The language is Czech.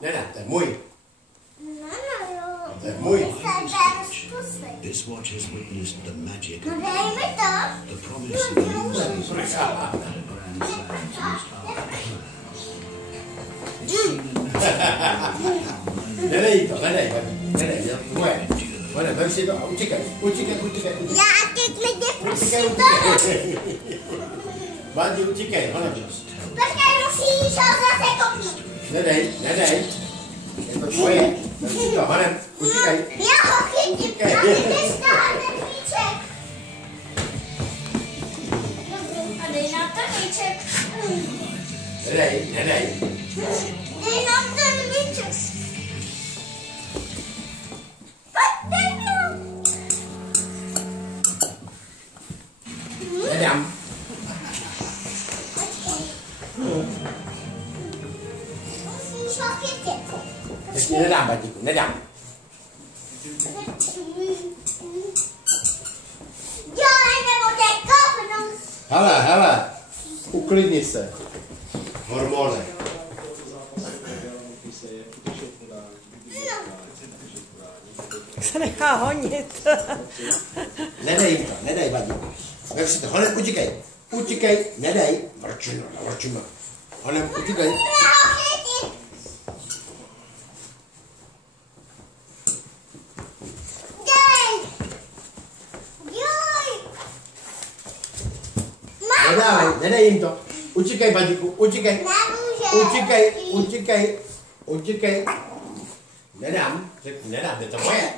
Nedá, to je můj. To je můj. This watch has witnessed the magic No of dej mi to. the promise of using the grand Nedej to, nedej, moje. Moje, vem si to a utíkej. Já teď lidi Utíkej, pusím to. Bandi, utíkej, honem. Počkej, musíš ho zase kopnout. Nedej. Je to tvoje. Vem si to, honem, utíkej. Já ho chytím. A ty jdeš tahat ten míček. A dej nám ten míček. Nedej. Dej nám ten míček. Dej nám. Nedám. Musíš ho chytit. Ještě nedám, Batíku, nedám. Dělej, nebo tě kopnu. Hele, uklidni se. Hormony. Se nechá honit. Nedej jim to, nedej, Batíku. Vem si to, honem, utíkej, nedej. Vrčino. Honem, utíkej. Nedej jim to. Utíkej, Batíku, utíkej. Utíkej. Nedám, to je to moje.